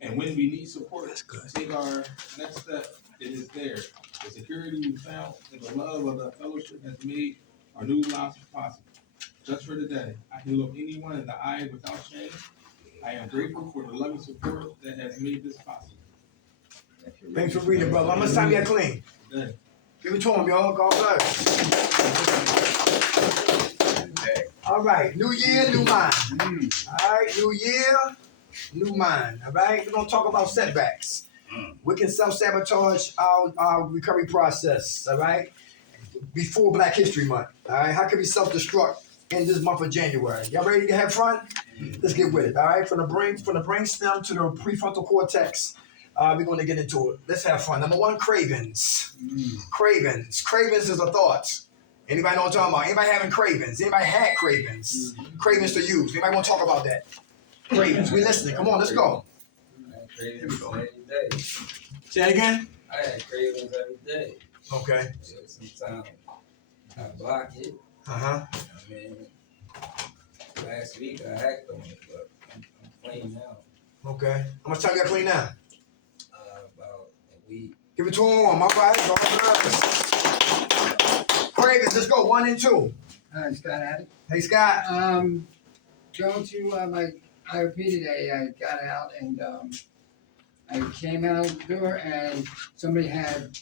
and when we need support to take our next step, it is there. The security we found and the love of the fellowship has made our new lives possible. Just for today, I can look anyone in the eye without shame. I am grateful for the love and support that has made this possible. Thanks for reading, brother. How much time you got clean? Today. Give it to him, y'all. God bless. All right. New year, new mind. All right. New year, new mind. All right. We're going to talk about setbacks. We can self-sabotage our recovery process. All right. Before Black History Month. All right. How can we self-destruct in this month of January? Y'all ready to have fun? Let's get with it. All right. From the brainstem to the prefrontal cortex. We're going to get into it. Let's have fun. Number one, cravings. Cravings. Cravings is a thought. Anybody know what I'm talking about? Anybody having cravings? Anybody had cravings? Cravings to use. Anybody want to talk about that? Cravings. We listening. Come on, let's go. I had cravings every day. Say that again? I had cravings every day. Okay. Sometimes I block it. Uh-huh. I mean, last week I hacked on it, but I'm clean now. Okay. How much time you got clean now? About a week. Give it to him. All right. All right. Cravings. Let's go. 1 and 2. Hi, Scott Addict. Hey, Scott. Going to my IOP today, I got out and I came out the door and somebody had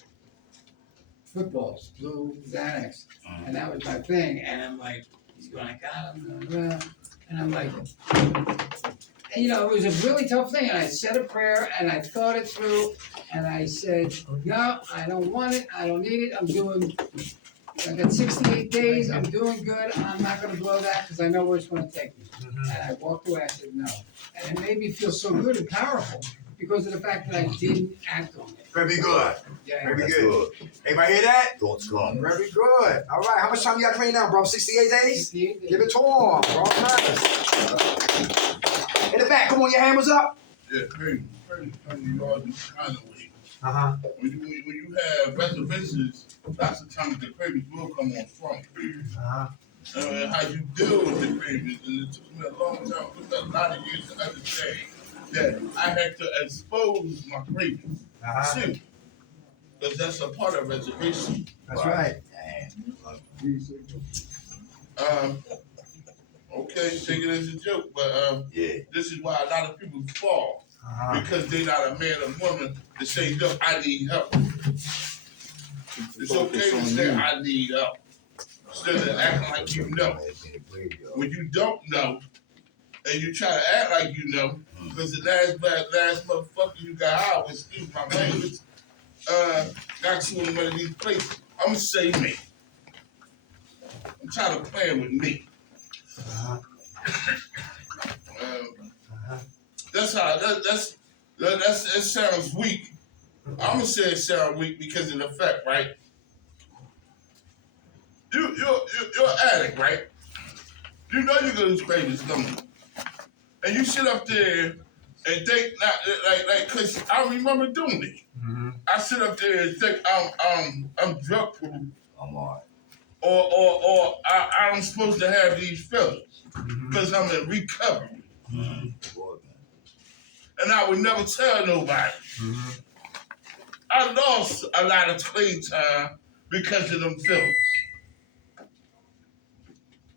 footballs, blue Xanax, and that was my thing. And I'm like, he's going, I got him, and I'm like, and, you know, it was a really tough thing. And I said a prayer and I thought it through, and I said, no, I don't want it, I don't need it. I got 68 days, I'm doing good, I'm not gonna blow that because I know where it's gonna take me. And I walked away, I said no. And it made me feel so good and powerful because of the fact that I didn't act on it. Very good. Yeah. Very good. Everybody hear that? Thoughts gone. Very good. All right. How much time you got clean now, bro? 68 days? 68 days. Give it to him, bro. Nice. In the back, come on, your hand was up. Yeah, crazy yards is kind of way. Uh-huh. When you have reservations, lots of times the cravings will come on strong. Uh-huh. How you deal with the cravings, and it took me a long time, it took a lot of years to understand that I had to expose my cravings. Uh-huh. See, because that's a part of reservation. That's right. Okay, take it as a joke, but this is why a lot of people fall. Uh-huh. Because they're not a man or woman to say, look, I need help. It's okay to say, I need help. Instead of acting like you know. When you don't know, and you try to act like you know, because the last motherfucker you got out, excuse my language, got you in one of these places, I'm going to say me. I'm tired of playing with me. Uh-huh. That sounds weak. I'm gonna say it sounds weak because of the fact, right? You're an addict, right? You know you're gonna lose cravings, don't you? And you sit up there and think, like, cause I remember doing it. Mm-hmm. I sit up there and think I'm drug proof, I'm or I'm supposed to have these feelings because I'm in recovery. And I would never tell nobody. I lost a lot of clean time because of them feelings.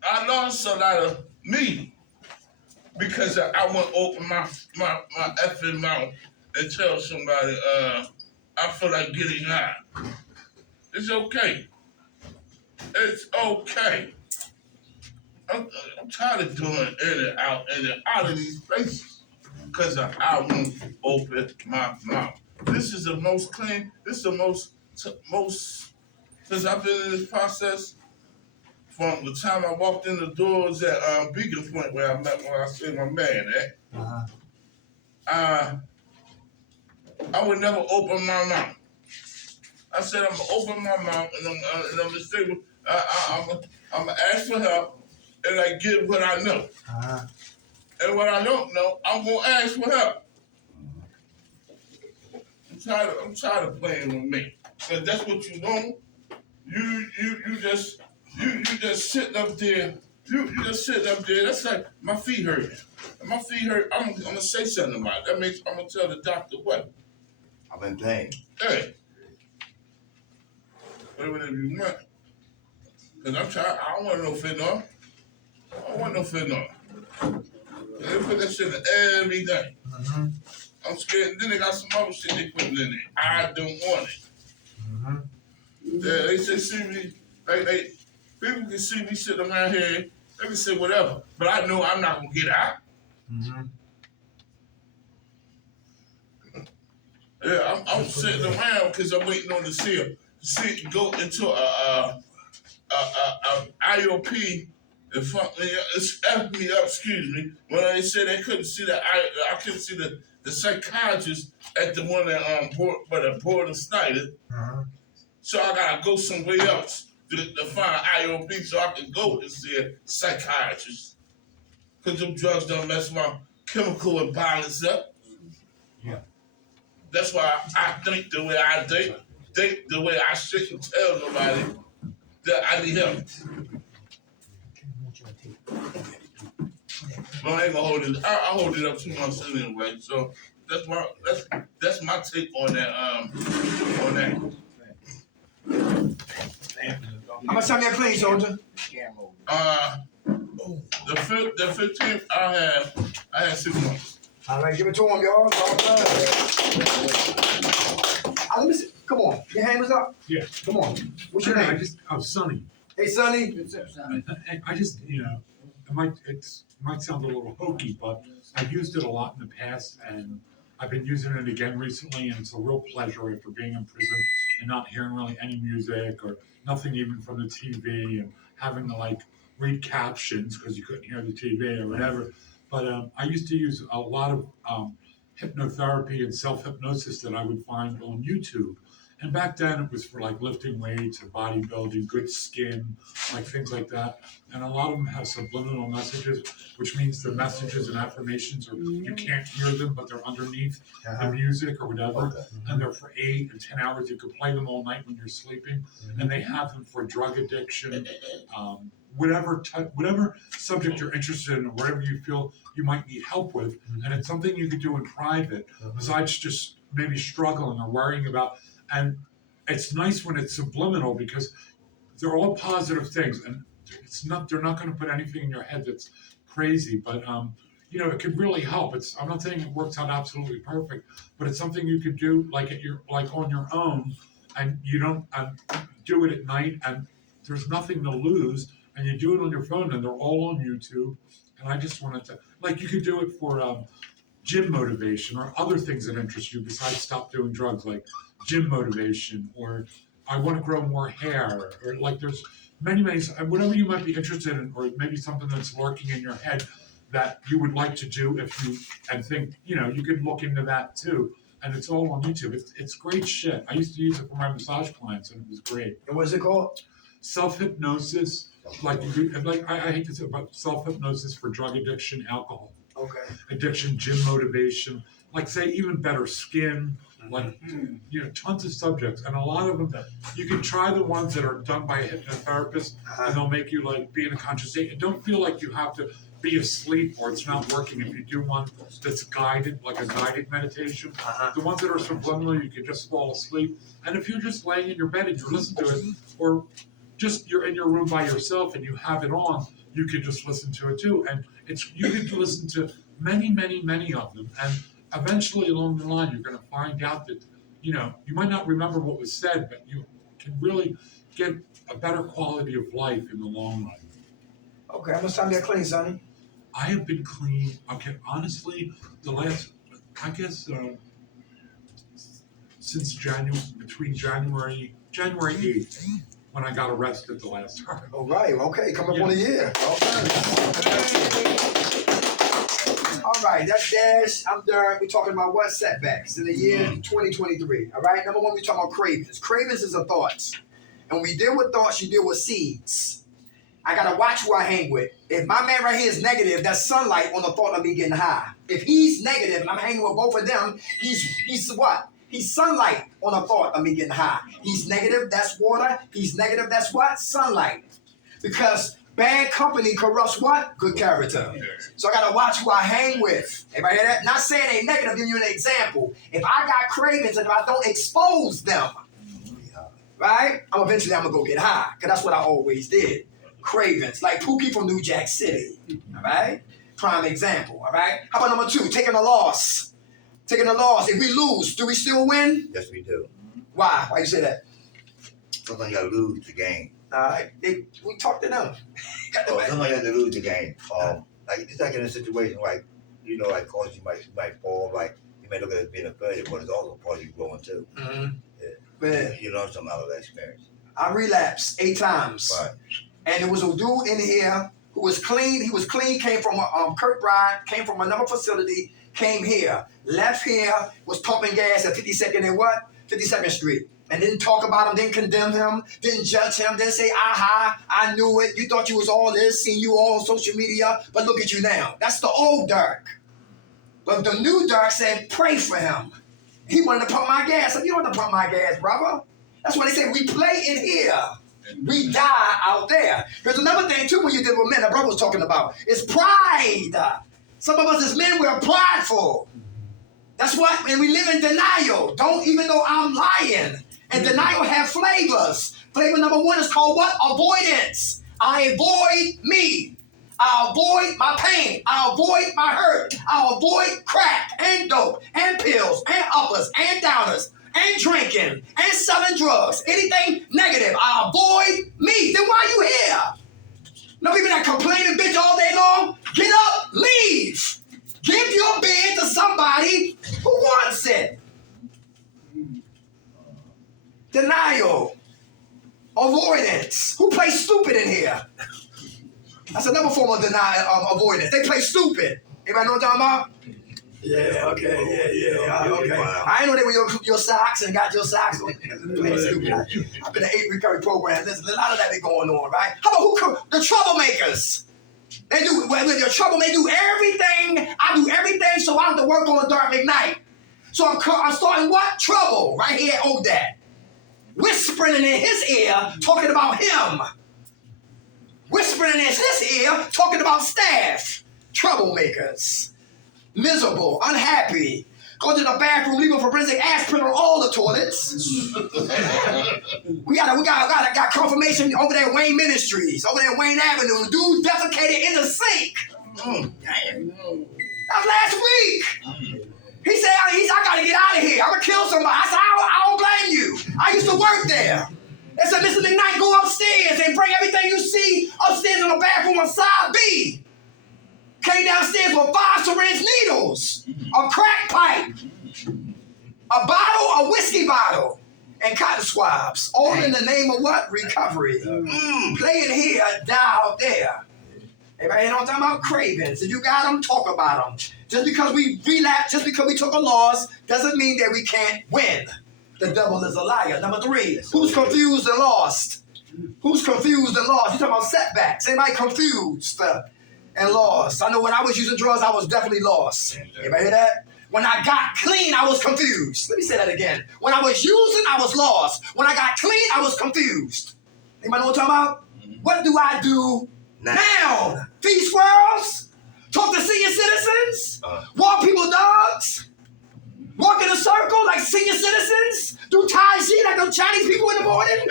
I lost a lot of me because I wouldn't open my effing mouth and tell somebody, I feel like getting high. It's okay. It's okay. I'm tired of doing in and out of these places. Because I won't open my mouth. This is the most clean, this is the most, since I've been in this process, from the time I walked in the doors at Beacon Point where I met when I see my man at, I would never open my mouth. I said I'm gonna open my mouth and I'm gonna say, I'm gonna ask for help and I give what I know. And what I don't know, I'm gonna ask for help. I'm tired of playing with me. Cause that's what you want. You just sitting up there You just sitting up there. That's like my feet hurting. If my feet hurt, I'm gonna say something about it. That makes I'm gonna tell the doctor what. I'm in pain. Hey, whatever you want. Cause I'm trying. I don't want no fentanyl. I don't want no fentanyl. They put that shit in everything. Mm-hmm. I'm scared. Then they got some other shit they put in there. I don't want it. Mm-hmm. Yeah, they say see me. Like people can see me sitting around here. They can say whatever, but I know I'm not gonna get out. Mm-hmm. Yeah, I'm sitting around because I'm waiting on the seal. See, go into a IOP. It's F me up, excuse me. When they said they couldn't see I couldn't see the psychiatrist at the one that Board of Snyder. Uh-huh. So I gotta go somewhere else to find IOP so I can go and see a psychiatrist. Cause them drugs don't mess my chemical imbalance up. Yeah. That's why I think the way I think the way I shouldn't tell nobody that I need help. But I ain't gonna hold it. I hold it up 2 months anyway. So that's my take on that. On that. How much time you clean, soldier? The 15th I had 6 months. All right, give it to him, y'all. All done. Let me see. Come on. Your hand was up? Yeah. Come on. What's your name? Sonny. Hey, Sonny. What's up, son? I just, it might sound a little hokey, but I've used it a lot in the past, and I've been using it again recently, and it's a real pleasure after being in prison and not hearing really any music or nothing even from the TV, and having to read captions because you couldn't hear the TV or whatever. But I used to use a lot of hypnotherapy and self-hypnosis that I would find on YouTube. And back then it was for lifting weights or bodybuilding, good skin, things like that. And a lot of them have subliminal messages, which means the messages and affirmations you can't hear them, but they're underneath the music or whatever. Okay. And they're for 8 and 10 hours. You could play them all night when you're sleeping. And they have them for drug addiction, whatever subject you're interested in, or whatever you feel you might need help with. And it's something you could do in private, besides just maybe struggling or worrying about. And it's nice when it's subliminal because they're all positive things, and they're not going to put anything in your head that's crazy, but it could really help. I'm not saying it works out absolutely perfect, but it's something you could do on your own, and you don't do it at night, and there's nothing to lose, and you do it on your phone, and they're all on YouTube. And I just wanted to you could do it for gym motivation or other things that interest you besides stop doing drugs, like gym motivation, or I want to grow more hair, or there's many, whatever you might be interested in, or maybe something that's lurking in your head that you would like to do and think, you could look into that too. And it's all on YouTube. It's great shit. I used to use it for my massage clients, and it was great. And what's it called? Self-hypnosis. I hate to say about self-hypnosis for drug addiction, alcohol addiction, gym motivation, say even better skin, tons of subjects. And a lot of them, you can try the ones that are done by a hypnotherapist, and they'll make you be in a conscious state. And don't feel like you have to be asleep or it's not working. If you do one that's guided, like a guided meditation, the ones that are subliminal, you can just fall asleep. And if you're just laying in your bed and you listen to it, or just you're in your room by yourself and you have it on, you can just listen to it too. And you can listen to many, many, many of them. And eventually along the line, you're going to find out that, you might not remember what was said, but you can really get a better quality of life in the long run. Okay, how much time you clean, Sonny? I have been clean, honestly, the last, since between January 8th, when I got arrested the last time. All right, okay, coming up on a year. All right, that's Dash. I'm done. We're talking about what setbacks in the year 2023. All right, number one, we're talking about cravings. Cravings is a thoughts. And when we deal with thoughts, you deal with seeds. I gotta watch who I hang with. If my man right here is negative, that's sunlight on the thought of me getting high. If he's negative and I'm hanging with both of them, he's what? He's sunlight on the thought of me getting high. He's negative, that's water. He's negative, that's what? Sunlight. Because Bad company corrupts what? Good character. So I gotta watch who I hang with. Everybody hear that? Not saying they negative, giving you an example. If I got cravings and if I don't expose them, right? I'm gonna go get high. Cause that's what I always did. Cravings. Like Pookie from New Jack City. Alright? Prime example. Alright? How about number 2? Taking a loss. Taking a loss. If we lose, do we still win? Yes, we do. Why? Why you say that? Sometimes you gotta lose the game. Alright. We talk to them. Sometimes you have to lose the game. Like it's like in a situation like, like cause you might fall, like you may look at it as being a failure, but it's also part of you growing too. Mm-hmm. Yeah. Man, You learn something out of that experience. I relapsed 8 times. Right. And there was a dude in here who was clean. He was clean, came from Kirkbride, came from another facility, came here, left here, was pumping gas at 52nd and what? 52nd Street. And didn't talk about him, didn't condemn him, didn't judge him, didn't say, aha, I knew it. You thought you was all this, seen you all on social media, but look at you now. That's the old Dirk. But the new Dirk said, pray for him. He wanted to pump my gas. I said, you don't want to pump my gas, brother. That's why they say we play in here. We die out there. There's another thing, too, when you deal with men, that brother was talking about, is pride. Some of us as men, we're prideful. That's what, and we live in denial. Don't even know I'm lying. And denial have flavors. Flavor number 1 is called what? Avoidance. I avoid me. I avoid my pain. I avoid my hurt. I avoid crack and dope and pills and uppers and downers and drinking and selling drugs. Anything negative. I avoid me. Then why you here? No people that complaining bitch all day long. Get up, leave. Give your bed to somebody who wants it. Denial. Avoidance. Who plays stupid in here? That's another form of denial, avoidance. They play stupid. Anybody know what I'm talking about? Yeah, okay, yeah, okay. I ain't know they were your socks and got your socks on. Play stupid. I've been in 8 recovery programs. There's a lot of that be going on, right? How about the troublemakers? They do, with your trouble, they do everything. I do everything so I don't have to work on a dark McKnight. So I'm starting what? Trouble, right here at Odaat. Whispering in his ear, talking about him. Whispering in his ear, talking about staff. Troublemakers. Miserable, unhappy. Go to the bathroom, leave a forensic ass print on all the toilets. we got confirmation over there at Wayne Ministries, over there at Wayne Avenue. Dude defecated in the sink. Damn. That was last week. He said, I gotta get out of here. I'm gonna kill somebody. I said, I don't blame you. I used to work there. They said, Mr. McKnight, go upstairs and bring everything you see upstairs in the bathroom on side B. Came downstairs with 5 syringe needles, a crack pipe, a bottle, a whiskey bottle, and cotton swabs. All in the name of what? Recovery. Playing here, die out there. Everybody know what I'm talking about? Cravings. If you got them, talk about them. Just because we relapse, just because we took a loss, doesn't mean that we can't win. The devil is a liar. Number 3, who's confused and lost? Who's confused and lost? You talking about setbacks. Anybody confused and lost? I know when I was using drugs, I was definitely lost. Anybody hear that? When I got clean, I was confused. Let me say that again. When I was using, I was lost. When I got clean, I was confused. Anybody know what I'm talking about? What do I do now? Feed squirrels? Talk to senior citizens? Walk people dogs? Walk in a circle like senior citizens? Do Tai Chi like them Chinese people in the morning?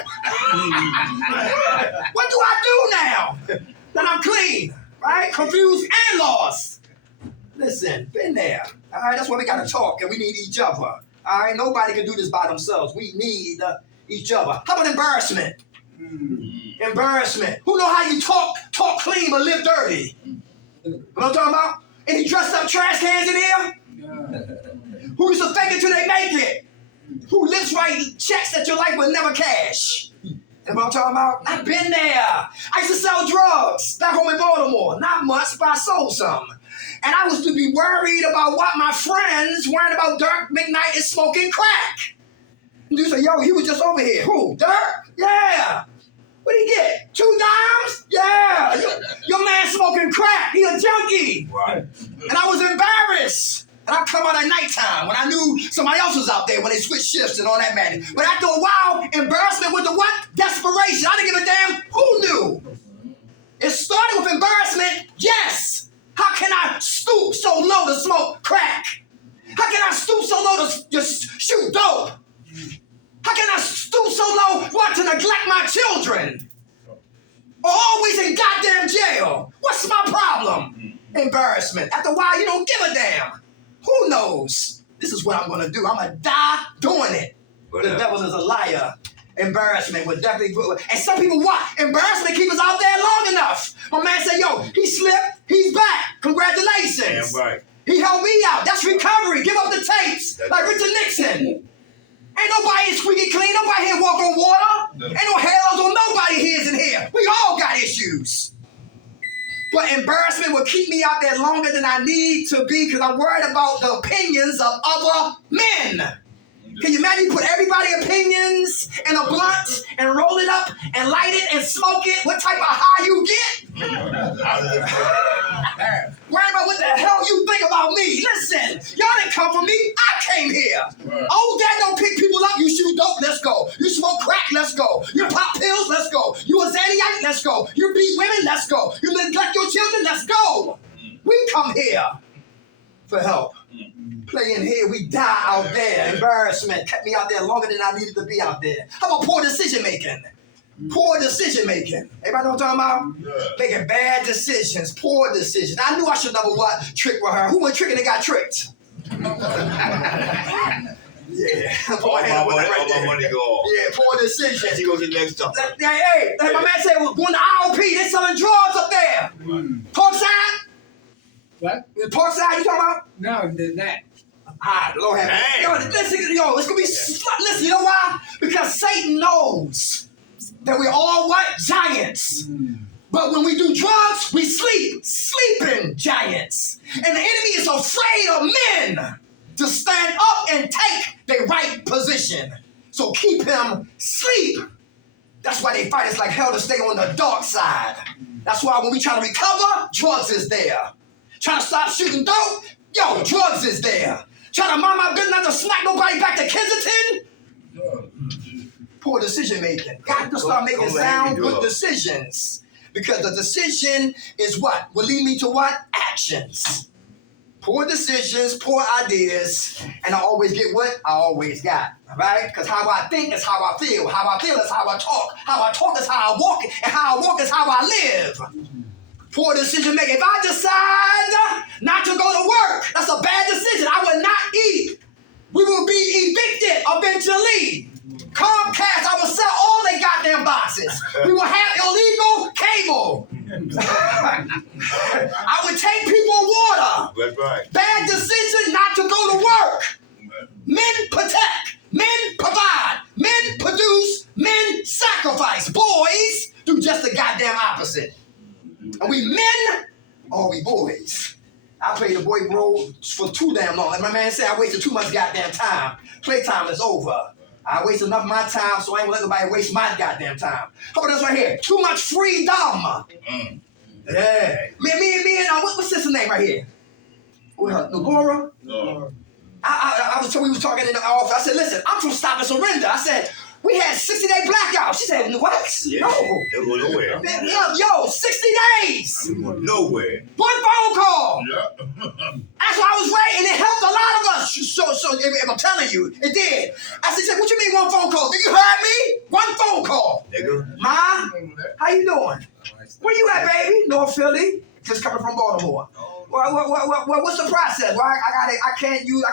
What do I do now that I'm clean, right? Confused and lost. Listen, been there. All right, that's why we got to talk, and we need each other. All right, nobody can do this by themselves. We need each other. How about embarrassment? Embarrassment. Who know how you talk clean but live dirty? You know what I'm talking about? Any dressed up trash cans in here? Who used to fake it till they make it? Who lives right checks that your life will never cash? You know what I'm talking about? I've been there. I used to sell drugs back home in Baltimore. Not much, but I sold some. And I was to be worried about what my friends worried about Dirk McKnight is smoking crack. And you say, yo, he was just over here. Who? Dirk? Yeah. What did he get? 2 dimes? Yeah. Your man smoking crack. He a junkie. Right. And I was embarrassed. And I come out at nighttime when I knew somebody else was out there when they switched shifts and all that matter. But after a while, embarrassment with the what? Desperation. I didn't give a damn who knew. It started with embarrassment, yes. How can I stoop so low to smoke crack? How can I stoop so low to just shoot dope? How can I stoop so low to neglect my children? Or always in goddamn jail? What's my problem? Embarrassment. After a while, you don't give a damn. Who knows? This is what I'm gonna do. I'm gonna die doing it. The devil is a liar. Embarrassment would definitely, and some people what? Embarrassment keep us out there long enough. My man said, yo, he slipped, he's back. Congratulations. Damn right. He helped me out. That's recovery. Give up the tapes. Like Richard Nixon. Ain't nobody squeaky clean. Nobody here walk on water. Ain't no halos on nobody here's in here. We all got issues. But embarrassment will keep me out there longer than I need to be because I'm worried about the opinions of other men. Can you imagine you put everybody's opinions in a blunt and roll it up and light it and smoke it? What type of high you get? Worry about what the hell you think about me. Listen, y'all didn't come for me. I came here. Oh, dad don't pick people up. You shoot dope, let's go. You smoke crack, let's go. You pop pills, let's go. You a Zaniac, let's go. You beat women, let's go. You neglect your children, let's go. We come here for help. Playing here, we die out there. Embarrassment kept me out there longer than I needed to be out there. How about poor decision making? Poor decision making. Everybody know what I'm talking about? Yeah. Making bad decisions, poor decisions. I knew I should never trick with her. Who went tricking and got tricked? Yeah. All my money go off. Yeah, poor decisions. She goes to the next time. Hey, like my man said, we're going to IOP. They selling drugs up there. Parkside? What? Parkside, you talking about? No, that. Lord have mercy. Yo, listen, it's gonna be. Listen, you know why? Because Satan knows that we're all what? Giants. But when we do drugs, we sleeping giants. And the enemy is afraid of men to stand up and take their right position. So keep him asleep. That's why they fight us like hell to stay on the dark side. That's why when we try to recover, drugs is there. Trying to stop shooting dope, yo, drugs is there. Trying to mind my business not to smack nobody back to Kensington. Poor decision making. Got to start making sound good decisions. Because the decision is what? Will lead me to what? Actions. Poor decisions, poor ideas, and I always get what? I always got. All right? Because how I think is how I feel. How I feel is how I talk. How I talk is how I walk. And how I walk is how I live. Poor decision making. If I decide not to go to work, that's a bad decision. I will not eat. We will be evicted eventually. Comcast, I will sell all their goddamn boxes. We will have illegal cable. I would take people water. That's right. Bad decision not to go to work. Men protect. Men provide. Men produce. Men sacrifice. Boys do just the goddamn opposite. Are we men or are we boys? I played the boy role for too damn long. Like my man said, I wasted too much goddamn time. Playtime is over. I wasted enough of my time, so I ain't gonna let nobody waste my goddamn time. How about this right here? Too much freedom. Yeah. Me and what's this name right here? Laura? No. I was told we was talking in the office. I said, listen, I'm from Stop and Surrender. I said, we had 60-day blackout. She said, what? Yeah, no. They go nowhere. Yo, 60 days. Nowhere. One phone call. Yeah. That's why I was right, and it helped a lot of us. So if I'm telling you, it did. I said, what you mean one phone call? Did you heard me? One phone call. Nigga. Ma, how you doing? Where you at, baby? North Philly. Just coming from Baltimore. What's the process? Well, I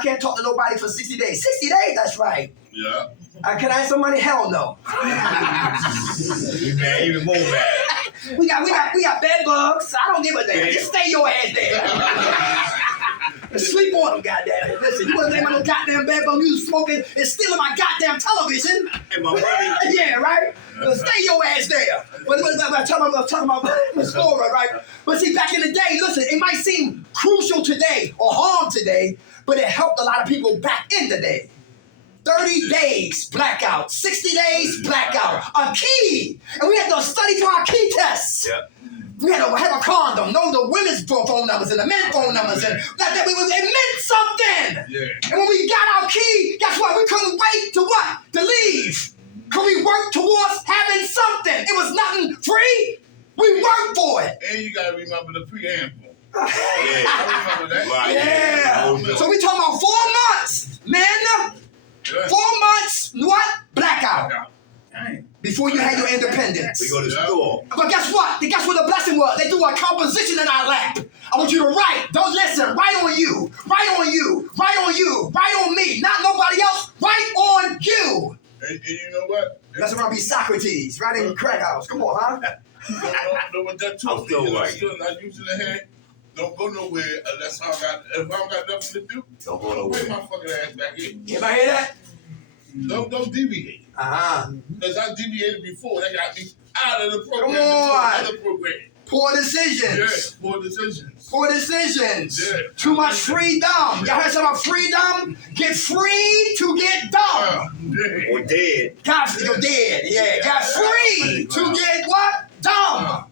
can't talk to nobody for 60 days. 60 days? That's right. Yeah. Can I have some money? Hell no. You man, even more mad. We got bed bugs. I don't give a damn. Just stay your ass there. And sleep on them, goddamn it. Listen, you wasn't no goddamn bed bug. You was smoking and stealing my goddamn television. And my money. Yeah, right? Stay your ass there. But I'm talking about the story, right? But see, back in the day, listen, it might seem crucial today or harm today, but it helped a lot of people back in the day. 30 days blackout, 60 days blackout, a key. And we had to study for our key tests. Yeah. We had to have a condom, know the women's phone numbers and the men's phone numbers. And it meant something. Yeah. And when we got our key, guess what? We couldn't wait to what? To leave. Could we work towards having something? It was nothing free. We work for it. And you gotta remember the preamble. Yeah. I remember that. Right. Yeah. So we talking about 4 months, man. Yeah. 4 months, what? Blackout. Dang. Before you had your independence. We go to school. But guess what? Guess what the blessing was? They threw a composition in our lap. I want you to write. Don't listen. Write on you. Write on you. Write on you. Write on me. Not nobody else. Write on you. And you know what? That's gonna be Socrates, right in the crack house. Come on, huh? Know what that I'm told still me? right. I'm still not using the hand. Don't go nowhere unless if I don't got nothing to do. Don't go Bring nowhere. my fucking ass back here. Anybody hear that? Don't deviate. Uh-huh. Because I deviated before. They got me out of the program Come on. into another program. Poor Yeah, decisions. poor decisions. Poor decisions. Yeah. Too much freedom. Y'all heard something about freedom? Get free to get dumb. Yeah. Or dead. God, you're dead. Yeah. Got free to get what? Dumb.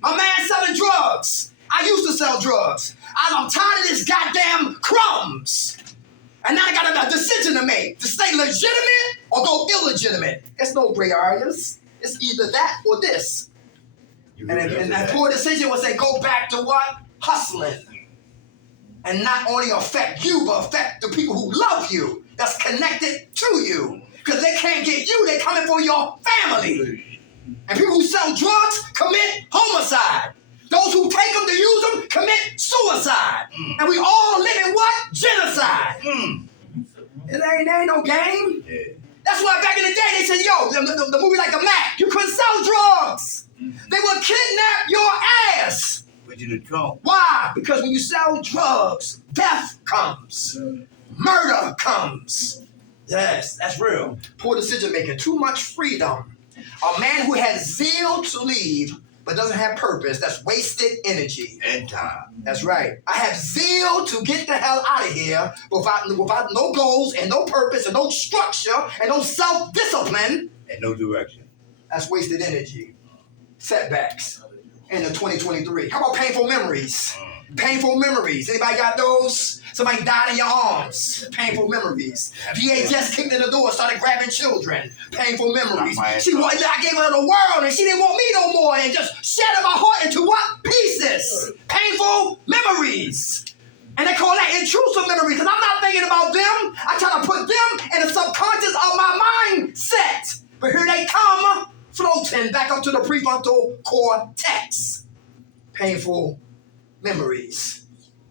My man selling drugs. I used to sell drugs. I'm tired of this goddamn crumbs. And now I got a decision to make. To stay legitimate or go illegitimate. There's no gray areas. It's either that or this. And that poor decision was they go back to what? Hustling. And not only affect you, but affect the people who love you, that's connected to you. Because they can't get you, they coming for your family. And people who sell drugs commit homicide. Those who take them to use them commit suicide. And we all live in what? Genocide. It ain't no game. Yeah. That's why back in the day they said, yo, the movie like The Mac, you couldn't sell drugs. They would kidnap your ass. Put you in the trunk. Why? Because when you sell drugs, death comes. Murder comes. Yes, that's real. Poor decision making, too much freedom. A man who has zeal to leave but doesn't have purpose, that's wasted energy. And time. That's right. I have zeal to get the hell out of here without no goals and no purpose and no structure and no self-discipline. And no direction. That's wasted energy. Setbacks in the 2023. How about painful memories? Painful memories. Anybody got those? Somebody died in your arms. Painful memories. DHS kicked in the door, started grabbing children. Painful memories. I gave her the world and she didn't want me no more and just shattered my heart into what? Pieces. Painful memories. And they call that intrusive memories because I'm not thinking about them. I try to put them in the subconscious of my mindset. But here they come, floating back up to the prefrontal cortex. Painful memories.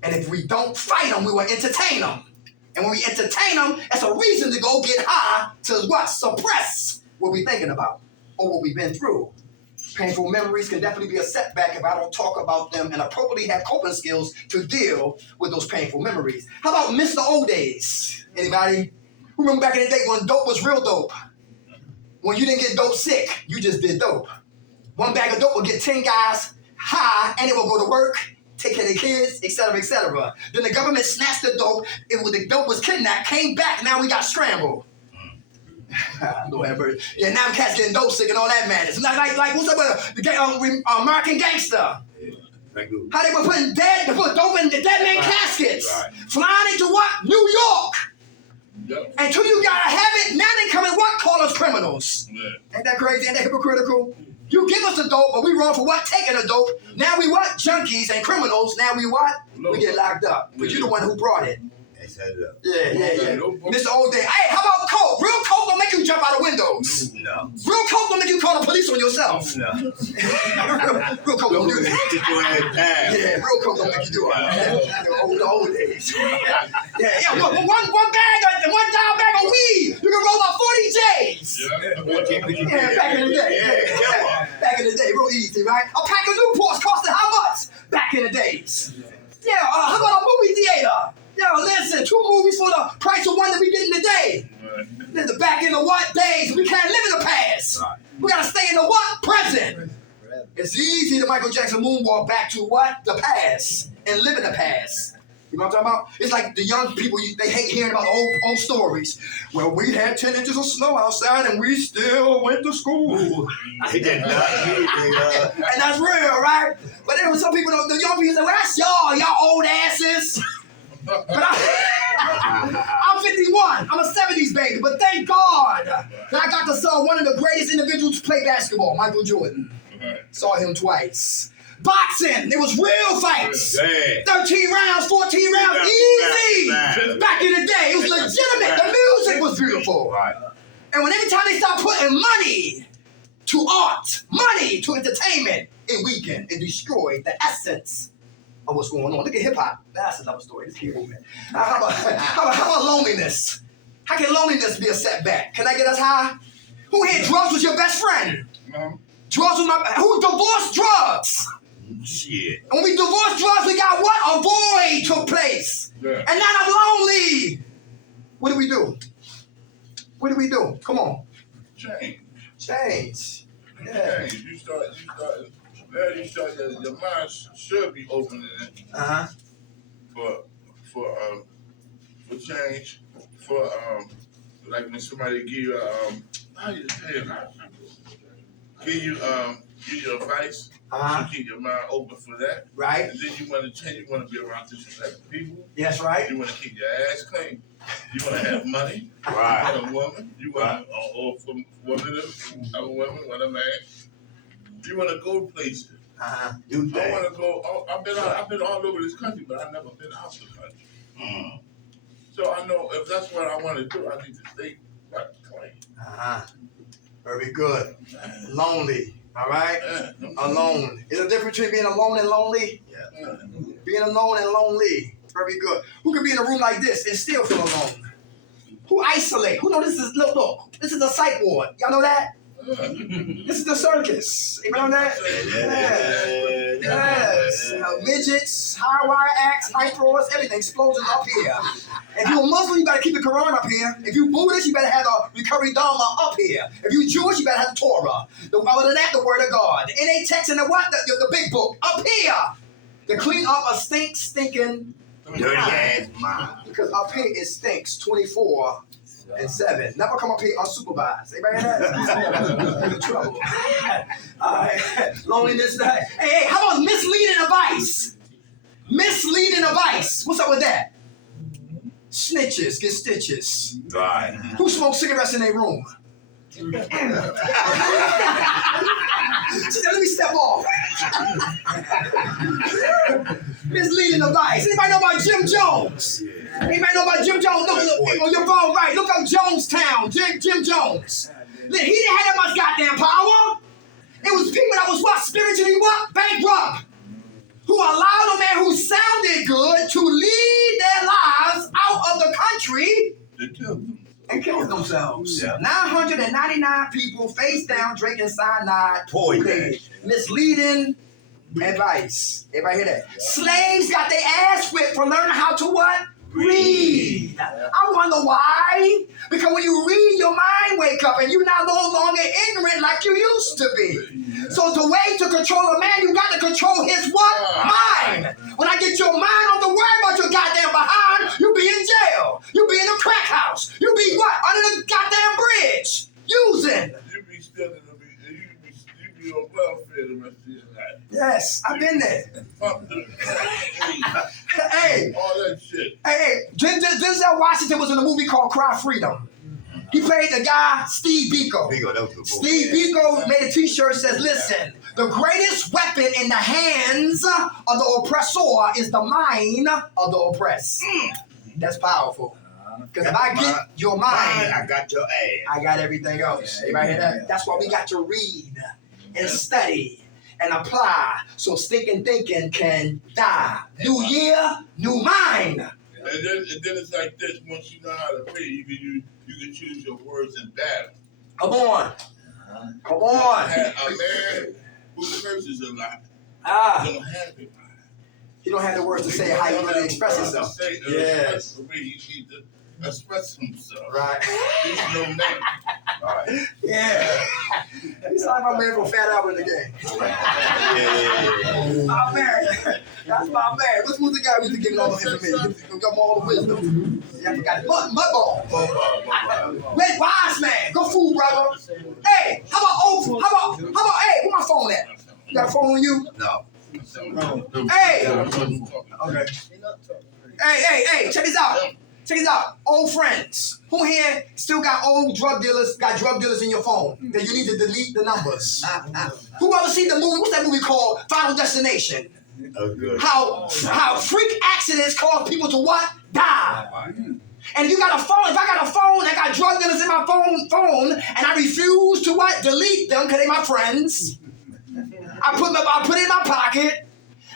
And if we don't fight them, we will entertain them. And when we entertain them, that's a reason to go get high to what? Suppress what we're thinking about or what we've been through. Painful memories can definitely be a setback if I don't talk about them and appropriately have coping skills to deal with those painful memories. How about miss the old days? Anybody? Who remember back in the day when dope was real dope? When you didn't get dope sick, you just did dope. One bag of dope would get 10 guys high and they will go to work, take care of their kids, etc., etc. Then the government snatched the dope. The dope was kidnapped, came back. Now we got scrambled. Yeah, now cats getting dope sick and all that madness. Like what's up with the American Gangster? How they were putting dope in the dead man caskets, flying into what? New York. Until you gotta have it, now they come and what? Call us criminals. Ain't that crazy? Ain't that hypocritical? You give us the dope, but we wrong for what? Taking the dope. Now we what? Junkies and criminals. Now we what? We get locked up. But you're the one who brought it. Yeah. Mr. Old Day. Hey, how about coke? Real coke don't make you jump out of windows. No. Real coke don't make you call the police on yourself. No. real coke don't do that. Yeah, real coke don't make you do it. The old days. Yeah. One dollar bag of weed, you can roll up 40 J's. Yeah, back in the day. Yeah. Back in the day, real easy, right? A pack of Newports costed how much? Back in the days. Yeah, how about a movie theater? Yo, listen, 2 movies for the price of one that we getting today. Then the back in the what days? We can't live in the past. We gotta stay in the what? Present. It's easy to Michael Jackson moonwalk back to what? The past. And live in the past. You know what I'm talking about? It's like the young people, they hate hearing about old stories. Well, we had 10 inches of snow outside and we still went to school. They did not And that's real, right? But there were some people, the young people say, well, that's y'all old asses. But I'm 51. I'm a 70s baby. But thank God that I got to saw one of the greatest individuals to play basketball, Michael Jordan. Saw him twice. Boxing, it was real fights. Yeah. 13 rounds, 14 rounds, easy. Right. Back in the day, it was legitimate. The music was beautiful. Right. And when every time they start putting money to art, money to entertainment, it weakened, it destroyed the essence of what's going on. Look at hip hop. That's another story. Let's keep moving. How about loneliness? How can loneliness be a setback? Can I get us high? Who here drugs was your best friend? Drugs was who divorced drugs? Shit. And when we divorced drugs, we got what? A void took place. Yeah. And now I'm lonely. What do we do? What do we do? Come on. Change. Change. Yeah. Change. You start, your mind should be opening Uh-huh. for change, for like when somebody give you give you advice, Uh-huh. you keep your mind open for that. Right? And then you want to change, you want to be around different type of people. Yes, right? You want to keep your ass clean. You want to have money. You Right. want a woman. You want from women, a woman, want a man. You want to go places. Uh-huh. You I think. want to go. I've been all over this country, but I've never been out the country. So I know if that's what I want to do, I need to stay like clean. Uh-huh. Very good. Lonely. All right? Alone. Is there a difference between being alone and lonely? Yeah. Being alone and lonely. Very good. Who can be in a room like this and still feel alone? Who isolate? Who know this is, look, this is a psych ward. Y'all know that? This is the circus. You know that? Yes. Midgets, high wire acts, night throwers, everything. Explosions up here. If you're a Muslim, you better keep the Quran up here. If you're Buddhist, you better have a recovery Dharma up here. If you're Jewish, you better have the Torah. Other than that, the Word of God. The NA text and the what? The big book. Up here. To clean up a stinking Dirty ass mind. because up here it stinks 24/7. Never come up here unsupervised. Anybody hear that? You're in trouble. All right. Loneliness. Hey, how about misleading advice? Misleading advice. What's up with that? Snitches get stitches. Right. Who smokes cigarettes in their room? She said, let me step off. Misleading advice. Anybody know about Jim Jones? Anybody know about Jim Jones? Look on your phone, right? Look up Jonestown. Jim Jones. He didn't have that much goddamn power. It was people that was what? Spiritually what? Bankrupt. Who allowed a man who sounded good to lead their lives out of the country and killed themselves. Yeah. 999 people face down drinking cyanide. Poison. Misleading advice. Everybody hear that? Slaves got their ass whipped for learning how to what? Read. I wonder why. Because when you read, your mind wake up and you're not no longer ignorant like you used to be. So the way to control a man, you got to control his what? Mind. When I get your mind on the word about your goddamn behind, you be in jail. You be in a crack house. You be what? Under the goddamn bridge. Using. You be still in the you be on welfare the rest of your life. Yes, I've been there. Fuck the Hey, all that shit. hey, Denzel Washington was in a movie called Cry Freedom. He played the guy, Steve Biko. Big old, that was a good Steve Biko made a t-shirt that says, listen, the greatest weapon in the hands of the oppressor is the mind of the oppressed. That's powerful. Because if I get your mind, I got your ass. I got everything else. Everybody hear that? That's why we got to read and study and apply so stinking thinking can die. New year, new mind. And then it's like this. Once you know how to read, you can choose your words in battle. Come on. Come on. A man who curses a lot don't have it. He don't have the words to say how he really express himself. Yes. The way he needs to express himself. Right. He's no man. All right. Yeah. He's like my man from Fat Albert again. My man. That's my man. What's the guy who's giving all the information? He got all the wisdom. Yeah, I forgot it. Mudball. Red Wise Man. Go fool, brother. Hey, how about, hey, where my phone at? You got a phone on you? No. Hey. Okay. Hey, check this out. Check this out. Old friends. Who here still got drug dealers in your phone that you need to delete the numbers? Who ever seen the movie? What's that movie called? Final Destination. Oh, good. How freak accidents cause people to what? Die. And if you got a phone, if I got a phone, I got drug dealers in my phone, and I refuse to what? Delete them because they my friends. I put it in my pocket.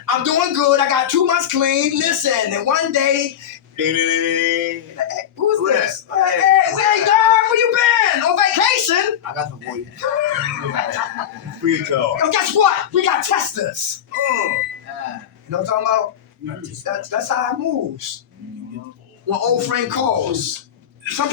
I'm doing good. I got 2 months clean. Listen, and one day, who's this? Hey, dog, where you been? On vacation? I got some for you. Free of charge. Yo, guess what? We got testers. You know what I'm talking about? That's how it moves. When old friend calls. Some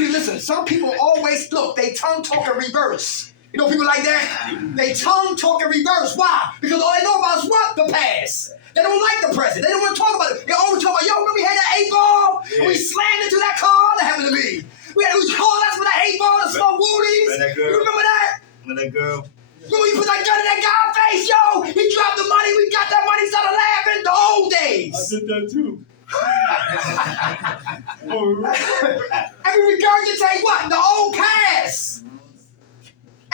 people always look, they tongue talk in reverse. You know people like that? They tongue talk in reverse. Why? Because all they know about is what? The past. They don't like the present. They don't want to talk about it. They always talk about, yo, remember we had that 8-ball? And we slammed into that car? That happened to me. We called us with that 8-ball and smoked woolies. You remember that? Remember that girl? Remember you put that gun in that guy's face, yo? He dropped the money. We got that money. Started laughing. The old days. I did that too. And we regurgitate what? The old past.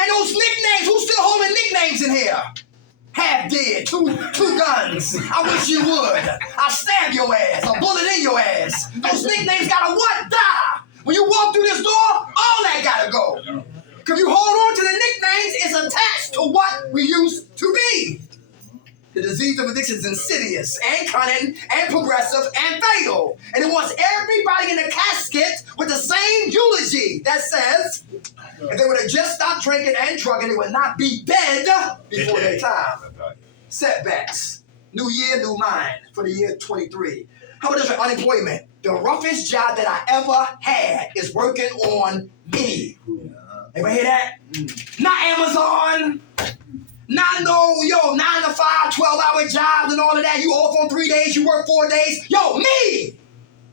And those nicknames. Who's still holding nicknames in here? Half dead. Two guns. I wish you would. I'll stab your ass. A bullet in your ass. Those nicknames gotta what? Die. When you walk through this door, all that gotta go. Because you hold on to the nicknames, it's attached to what we used to be. The disease of addiction is insidious and cunning and progressive and fatal. And it wants everybody in the casket with the same eulogy that says, if they would have just stopped drinking and drugging, they would not be dead before their time. Setbacks. New year, new mind for the year 23. How about this for unemployment? The roughest job that I ever had is working on me. Anybody hear that? Not Amazon. Not 9 to 5, 12-hour jobs and all of that. You off on 3 days, you work 4 days. Yo, me!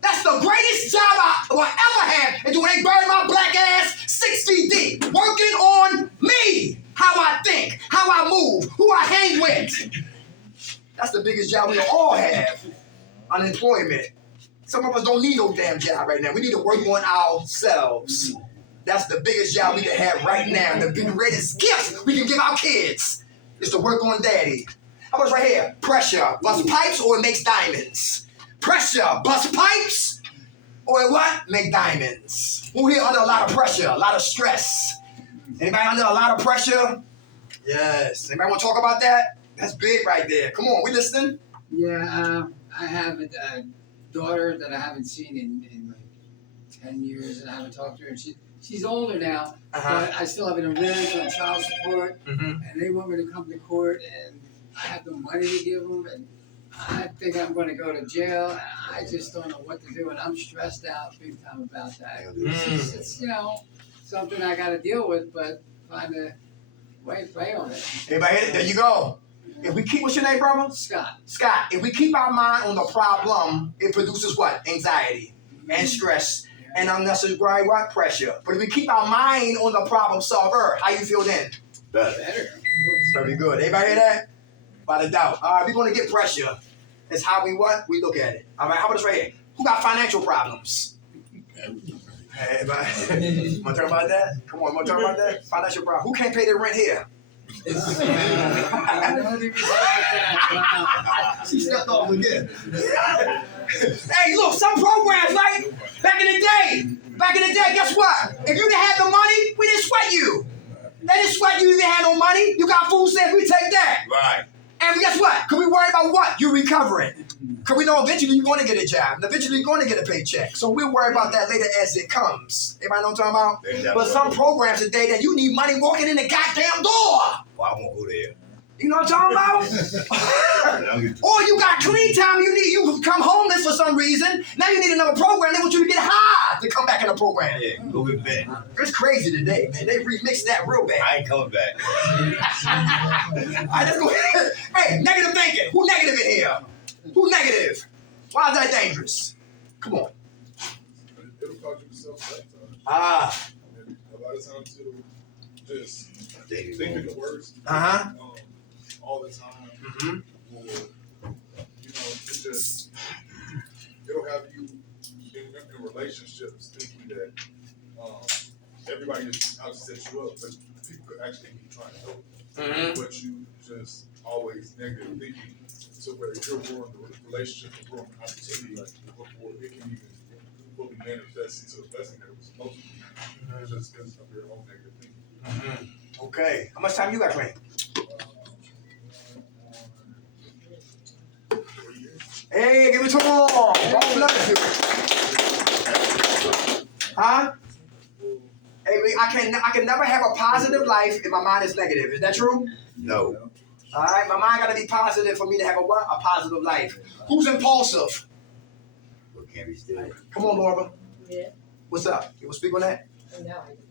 That's the greatest job I will ever have. And when they bury my black ass 6 feet deep, working on me. How I think, how I move, who I hang with. That's the biggest job we all have. Unemployment. Some of us don't need no damn job right now. We need to work on ourselves. That's the biggest job we can have right now. The greatest gift we can give our kids is to work on daddy. How about right here? Pressure. Bust pipes or it makes diamonds. Pressure. Bust pipes or it what? Make diamonds. Who here under a lot of pressure? A lot of stress? Anybody under a lot of pressure? Yes. Anybody want to talk about that? That's big right there. Come on, we listening? Yeah, I have a daughter that I haven't seen in like 10 years, and I haven't talked to her. And she's older now, but I still have an arrears on child support, and they want me to come to court, and I have no money to give them, and I think I'm going to go to jail, and I just don't know what to do, and I'm stressed out big time about that. It's something I got to deal with, but find a way to play on it. Anybody hit it? There you go. If we keep, what's your name, brother? Scott. Scott, if we keep our mind on the problem, it produces what? Anxiety and stress and unnecessary what? Pressure. But if we keep our mind on the problem solver, how you feel then? Better. Very good. Everybody hear that? Without a doubt. All right, we're going to get pressure. That's how we what? We look at it. All right, how about this right here? Who got financial problems? Hey, everybody. Want to talk about that? Come on, want to talk about that? Financial problem. Who can't pay their rent here? She stepped off again. Hey, look, some programs, like back in the day, guess what? If you didn't have the money, we didn't sweat you. They didn't sweat you if you didn't have no money. You got food stamps, we take that. Right. And guess what? Could we worry about what? You recovering. Because we know eventually you're going to get a job. And eventually you're going to get a paycheck. So we'll worry about that later as it comes. Everybody know what I'm talking about? But some programs today that you need money walking in the goddamn door. Well, I won't go there. You know what I'm talking about? Or you got clean time, you come homeless for some reason. Now you need another program. They want you to get high to come back in the program. Yeah, go get back. It's crazy today, man. They remixed that real bad. I ain't coming back. Let's go ahead. Hey, negative thinking. Who negative in here? Who negative? Why is that dangerous? Come on. It'll cause you to self-sabotage. Ah. A lot of times it'll just Think think the worst. All the time. Or, it just, it'll have you in relationships thinking that everybody is out to set you up, but people could actually be trying to help. Mhm. But you just always negative thinking, so where you're ruining the relationship and ruining the opportunity, like before it can even fully manifest into the blessing that it was supposed to be. Just because of your own negative thinking. Okay. How much time you got, Clayton? 4 years. Hey, give it to him. God bless you. Huh? Hey, I can never have a positive life if my mind is negative. Is that true? No. All right, my mind got to be positive for me to have a positive life. Who's impulsive? What can we still? Come on, Laura. Yeah. What's up? You want to speak on that? No, I didn't.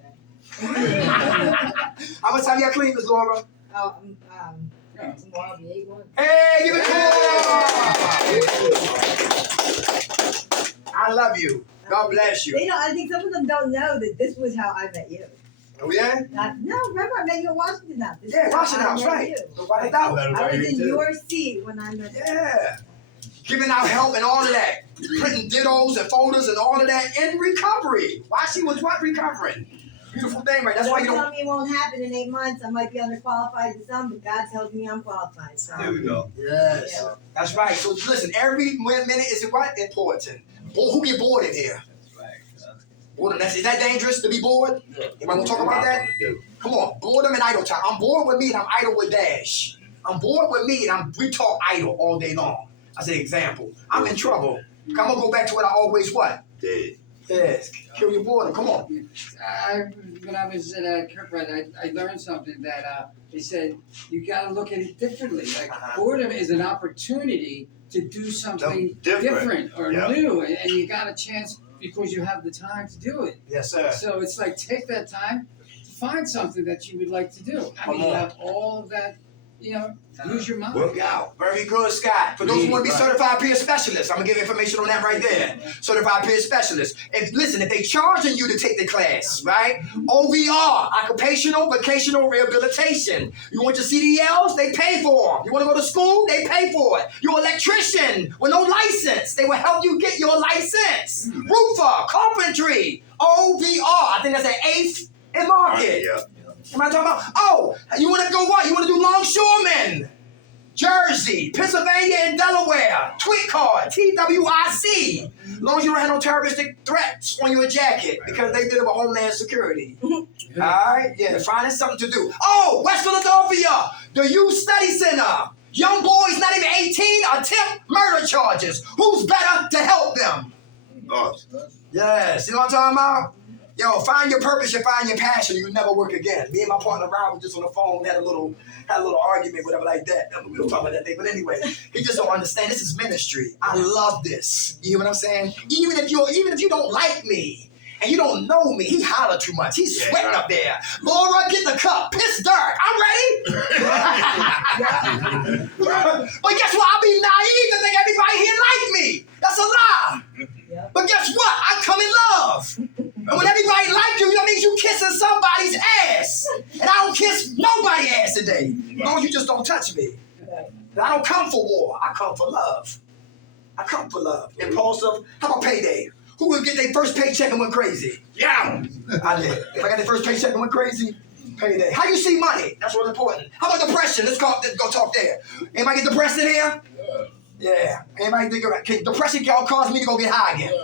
How much time you got clean, Miss Laura? Oh, tomorrow be 8-1. Hey, give it to him. I love you. God bless you. They don't. I think some of them don't know that this was how I met you. Oh yeah? No, remember I met you in Washington House. This Yeah, is how Washington I House, met right? you. Nobody doubt. I was in your seat when I met you. Yeah. Giving out help and all of that. Printing dittos and folders and all of that in recovery. Why she was what recovering? Beautiful thing, right? That's why you Don't don't. tell me it won't happen in 8 months. I might be underqualified to some, but God tells me I'm qualified. So. There we go. Yes. Yeah. That's right. So listen, every minute is what? Important. Who get bored in here? Boredom. Is that dangerous to be bored? Anybody want to talk about that? Come on. Boredom and idle time. I'm bored with me and I'm idle with Dash. I'm bored with me and we talk idle all day long. I say example. I'm in trouble. I'm gonna go back to what I always what? Dead. Yes. Kill your boredom. Come on. When I was at Kirkbride, I learned something that they said you got to look at it differently. Like boredom is an opportunity to do something different or new, and you got a chance because you have the time to do it. Yes, sir. So it's like take that time to find something that you would like to do. I mean, you have all of that, use your mind. Work out. Very good, Scott. For those who want to be certified peer specialists, I'm gonna give information on that right there. Certified peer specialist. If they charging you to take the class, right? OVR, occupational vocational rehabilitation. You want your CDLs? They pay for them. You want to go to school? They pay for it. You're an electrician with no license. They will help you get your license. Roofer, carpentry, OVR. I think that's an 8th in market. Yeah. Am I talking about? Oh, you want to go what? You want to do longshoremen? Jersey, Pennsylvania, and Delaware. Tweet card, TWIC. As long as you don't have no terroristic threats on your jacket because they did it with Homeland Security. All right? Yeah, finding something to do. Oh, West Philadelphia, the Youth Study Center. Young boys not even 18 attempt murder charges. Who's better to help them? Us. Yes, you know what I'm talking about? Yo, find your purpose, you find your passion, you never work again. Me and my partner Rob were just on the phone, had a little argument, whatever like that. We were talking about that thing, but anyway, he just don't understand. This is ministry. I love this. You hear what I'm saying? Even if you don't like me and you don't know me, he holler too much. He's sweating up there. Laura, get the cup. Piss dark. I'm ready. But guess what? I'll be naive to think everybody here like me. That's a lie. But guess what? I come in love. And when everybody like you, that means you kissing somebody's ass. And I don't kiss nobody's ass today. No, you just don't touch me. I don't come for war. I come for love. I come for love. Impulsive. How about payday? Who will get their first paycheck and went crazy? Yeah. I did. If I got their first paycheck and went crazy, payday. How you see money? That's what's important. How about depression? Let's go talk there. Anybody get depressed in here? Yeah. Anybody think depression can cause me to go get high again?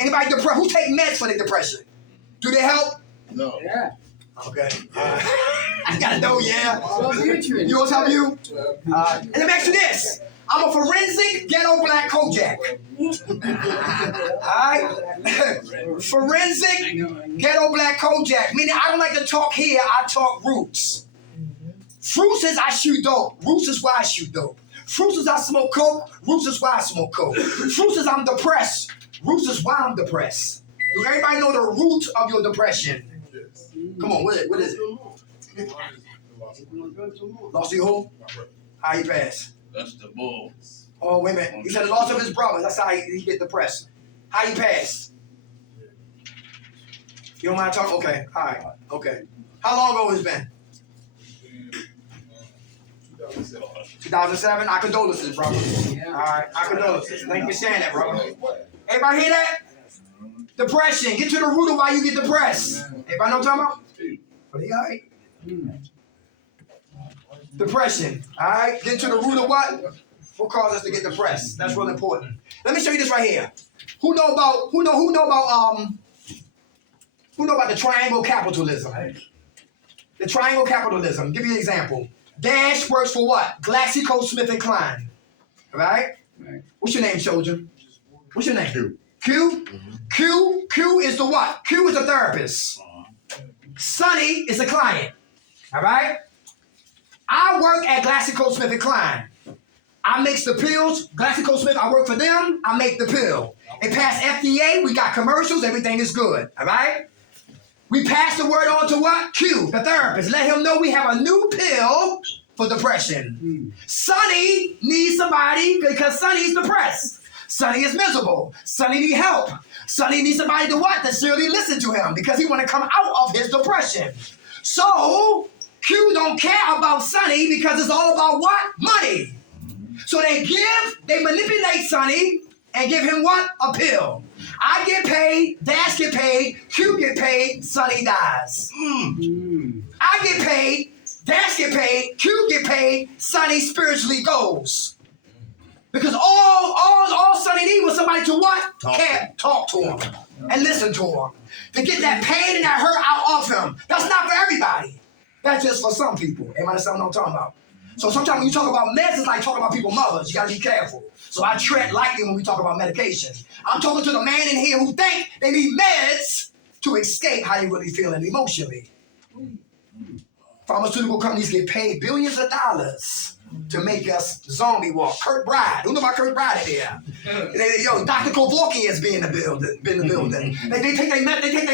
Anybody depressed? Who take meds for their depression? Do they help? No. Yeah. Okay. I gotta know, yeah. Well, You want to tell you? And let me ask you this. I'm a forensic ghetto black Kojak. Alright? Forensic ghetto black Kojak. Meaning I don't like to talk here, I talk roots. Fruits is I shoot dope. Roots is why I shoot dope. Fruits is I smoke coke. Roots is why I smoke coke. Fruits is I'm depressed. Roots is why I'm depressed. Do everybody know the root of your depression? Yes. Come on, what is it? Lost your hope? How you pass? That's the bull. Oh, wait a minute. He said the loss of his brother. That's how he get depressed. How you pass? You don't mind talking? Okay. All right. Okay. How long ago has it been? 2007? Our condolences, brother. All right. Our condolences. Thank you for sharing that, brother. Everybody hear that? Depression. Get to the root of why you get depressed. Everybody know what I'm talking about? Are you all right? Depression. All right? Get to the root of what causes us to get depressed. That's really important. Let me show you this right here. Who know about the triangle capitalism? The triangle capitalism. Give you an example. Dash works for what? GlaxoSmithKline. All right? What's your name, soldier? What's your name? Q. Q? Q is the what? Q is the therapist. Sonny is the client. All right? I work at GlaxoSmithKline. I mix the pills. GlaxoSmith, I work for them. I make the pill. It passed FDA. We got commercials. Everything is good. All right? We pass the word on to what? Q, the therapist. Let him know we have a new pill for depression. Sonny needs somebody because Sonny's depressed. Sonny is miserable. Sonny needs help. Sonny needs somebody to what? To seriously listen to him because he want to come out of his depression. So Q don't care about Sonny because it's all about what? Money. So they manipulate Sonny and give him what? A pill. I get paid, Dash get paid, Q get paid, Sonny dies. I get paid, Dash get paid, Q get paid, Sonny spiritually goes. Because all Sonny need was somebody to what? Talk to him and listen to him. To get that pain and that hurt out of him. That's not for everybody. That's just for some people. Anybody understand what I'm talking about? So sometimes when you talk about meds, it's like talking about people's mothers. You gotta be careful. So I tread lightly when we talk about medication. I'm talking to the man in here who think they need meds to escape how they really feeling emotionally. Pharmaceutical companies get paid billions of dollars to make us zombie walk. Kurt Bride. Who know about Kurt Bride in here? Yo, Dr. Kevorkian has been in the building. They take their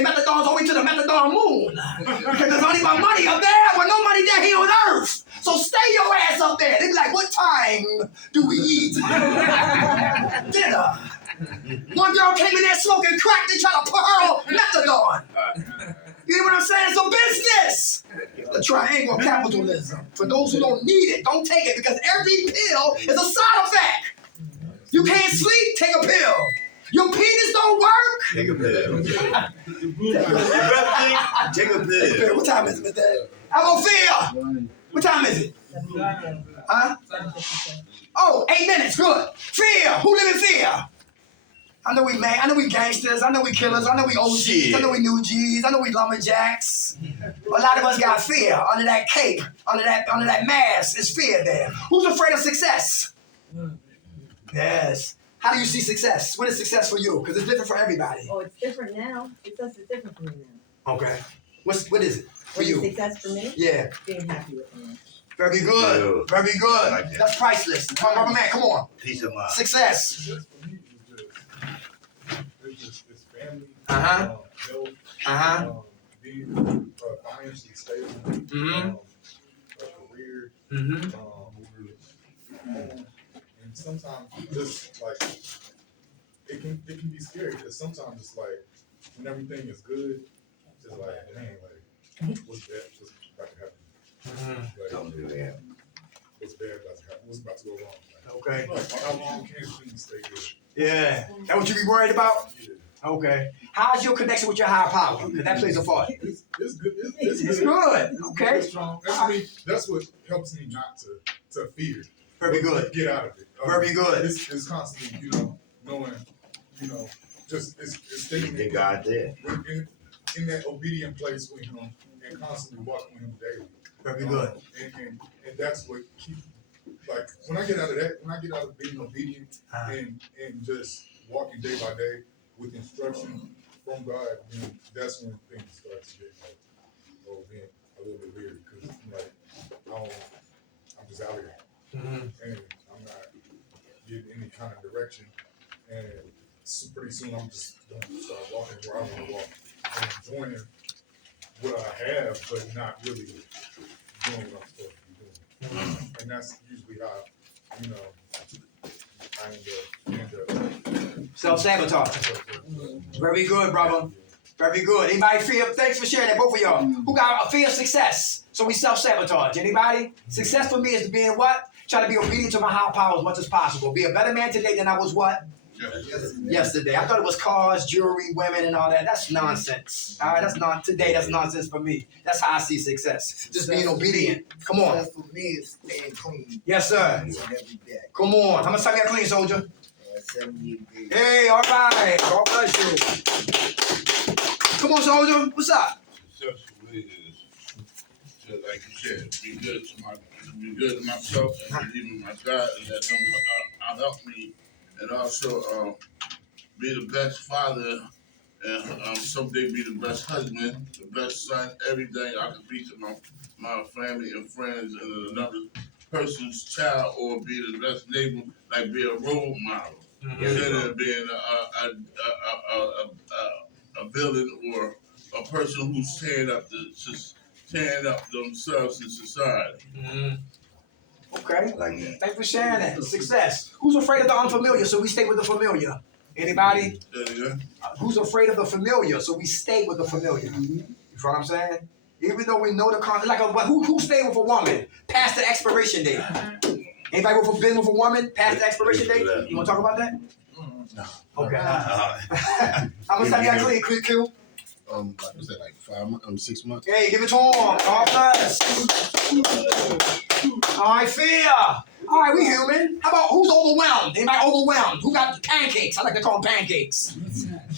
methadones all the way to the methadone moon. Because there's only about money up there. Well, no money down here on Earth. So stay your ass up there. They be like, what time do we eat? Dinner. One girl came in there smoking crack. They try to put her on methadone. You know what I'm saying? It's a business. The triangle capitalism. For those who don't need it, don't take it because every pill is a side effect. You can't sleep, take a pill. Your penis don't work. Take a pill. Take a pill. What time is it, Mr. Dad? I don't feel. What time is it? Huh? Oh, 8 minutes. Good. Fear. Who live in fear? I know we gangsters, I know we killers, I know we OGs, Shit. I know we new G's, I know we lumberjacks. A lot of us got fear under that cape, under that mask. It's fear there. Who's afraid of success? Yes. How do you see success? What is success for you? Because it's different for everybody. Oh, it's different now. Success is different for me now. Okay. What is it for What is you? success for me? Yeah. Being happy with me. Very good. Very good. like that. That's priceless. Come on, man. Come on. Peace of mind. Success. Just for me, it's just it's family, Uh-huh. health, Uh-huh. being financially stable, Mhm. a career, Mm-hmm. home, and sometimes just like it can be scary because sometimes it's like when everything is good, it's just like man, like what's about to happen? Like, Don't do that. what's bad about to happen? What's about to go wrong? Okay. Like how long can things stay good? Yeah. That what you be worried about? Yeah. Okay. How's your connection with your higher power? Because that plays a part. It's good. It's It's good. good. Okay. It's strong. That's what helps me not to fear. Very good. Get out of it. Very good. It's constantly, knowing, just it's staying Think God there. in that obedient place with Him and constantly walking with Him daily. Very good. And that's what keeps. Like when I get out of that, when I get out of being obedient and just walking day by day with instruction from God, then that's when things start to get like, oh man, a little bit weird because like I'm just out here Mm-hmm. and I'm not getting any kind of direction, and pretty soon I'm just gonna start walking where I want to walk and enjoying what I have, but not really doing what I'm supposed to be doing. And that's usually how, I end up. Self-sabotage. Very good, brother. Very good. Anybody fear? Thanks for sharing that, both of y'all. Who got a fear of success? So we self-sabotage. Anybody? Success for me is being what? Try to be obedient to my higher power as much as possible. Be a better man today than I was what? yesterday. I thought it was cars, jewelry, women, and all that. That's nonsense. All right, that's not today. That's nonsense for me. That's how I see success. Just being obedient. Come on. Success for me is staying clean. Yes, sir. Each and every day. Come on. How much time you got clean, soldier? 78 days. Hey, all right. God bless you. Come on, soldier. What's up? Success for me is, just like you said, be good to myself and believe in my God and let Him help me, and also be the best father and someday be the best husband, the best son, everything I can be to my family and friends and another person's child, or be the best neighbor, like be a role model instead of being a villain or a person who's tearing up themselves in society. Okay. Like that. Thanks for sharing that. Success. Who's afraid of the unfamiliar, so we stay with the familiar? Anybody? Who's afraid of the familiar, so we stay with the familiar? You know what I'm saying? Even though we know the concept, like who stayed with a woman past the expiration date? Anybody been with a woman past the expiration date? You want to talk about that? No. Okay. How much time you got clean, Q? Was that like 5 months? 6 months? Hey, give it to him. God bless. All right, fear. All right, we human. How about who's overwhelmed? Anybody overwhelmed? Who got pancakes? I like to call them pancakes.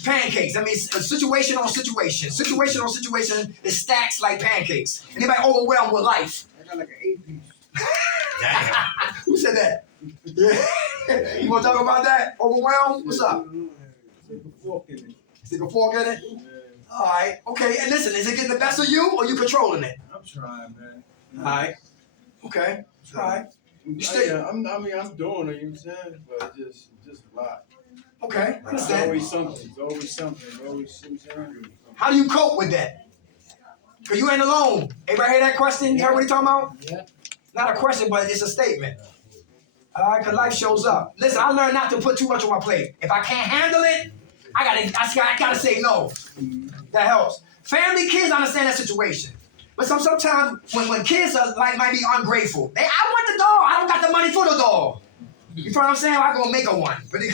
Pancakes. I mean, situation on situation. Situation on situation is stacks like pancakes. Anybody overwhelmed with life? I got like an 8-piece. Damn. Who said that? Yeah. You want to talk about that? Overwhelmed? What's up? Stick a fork in it. Stick a fork in it? All right. Okay. And listen, is it getting the best of you or you controlling it? I'm trying, man. All right. Okay. All right. I'm doing it, you know what I'm saying? But it's just a lot. Okay. It's Understand. always something. It's always something. Always, you know what I'm saying? How do you cope with that? Because you ain't alone. Everybody hear that question? You heard what he talking about? Yeah. Not a question, but it's a statement. All right, because life shows up. Listen, I learned not to put too much on my plate. If I can't handle it, I gotta say no. That helps. Family, kids understand that situation. But sometimes when kids are might be ungrateful, I want the dog. I don't got the money for the dog. You know what I'm saying? I'm gonna make a one. But we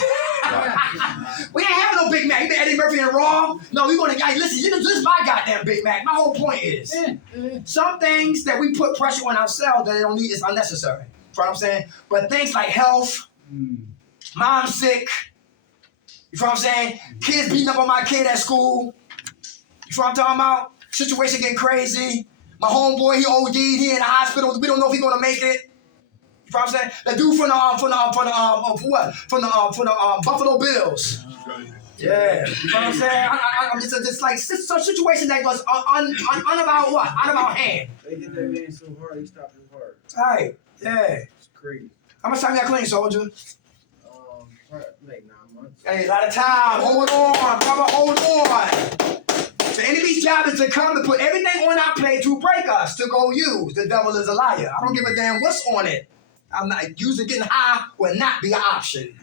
ain't having no Big Mac. You been Eddie Murphy and Raw? No, we gonna listen. This is my goddamn Big Mac. My whole point is some things that we put pressure on ourselves that they don't need is unnecessary. You know what I'm saying? But things like health, mom sick. You know what I'm saying? Kids beating up on my kid at school. You know what I'm talking about? Situation getting crazy. My homeboy, he OD'd. He in the hospital. We don't know if he's gonna make it. You know what I'm saying? The dude from the Buffalo Bills. Yeah. You know what I'm saying? I'm just like some situation that was unable hand. They get that man so hard, he stopped his heart. All right. Yeah. It's crazy. How much time you got clean, soldier? Like 9 months. Hey, a lot of time. Hold on, brother. Hold on. The enemy's job is to come to put everything on our plate to break us, to go use. The devil is a liar. I don't give a damn what's on it. I'm not using getting high will not be an option.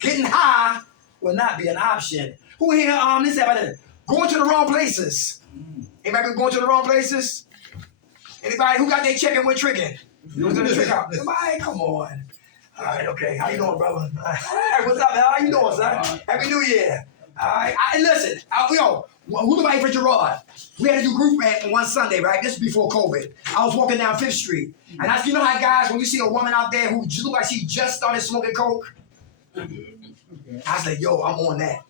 Getting high will not be an option. Who here, this about it? Going to the wrong places. Anybody been going to the wrong places? Anybody who got their check and went tricking? You was gonna trick out. Somebody, come on. All right, okay. How you doing, brother? Hey, what's up, man? How you doing, son? Happy New Year. All right. Listen, who do I for Gerard? We had to do group rant on one Sunday, right? This was before COVID. I was walking down 5th Street. And you know how guys, when you see a woman out there who look like she just started smoking coke? I said, yo, I'm on that.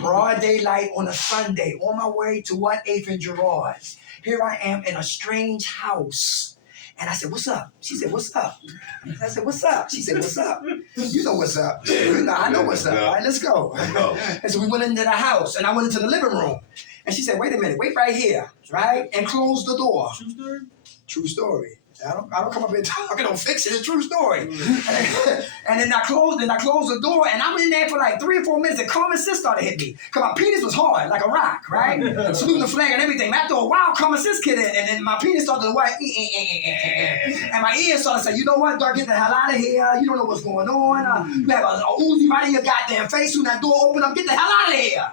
Broad daylight on a Sunday, on my way to 8th and Gerard's. Here I am in a strange house. And I said, what's up? She said, what's up? I said, what's up? She said, what's up? You know what's up. I know what's up. All right, let's go. And so we went into the house, and I went into the living room. And she said, wait a minute, wait right here, right? And closed the door. True story? True story. I don't come up here talking on fiction. It's a true story. And then I closed the door, and I'm in there for like 3 or 4 minutes, and common sense started to hit me. Because my penis was hard, like a rock, right? Saluting the flag and everything. After a while, common sense kicked in, and then my penis started to white, and my ears started to say, you know what, dog, get the hell out of here. You don't know what's going on. You have a Uzi right in your goddamn face. When that door opened up, get the hell out of here.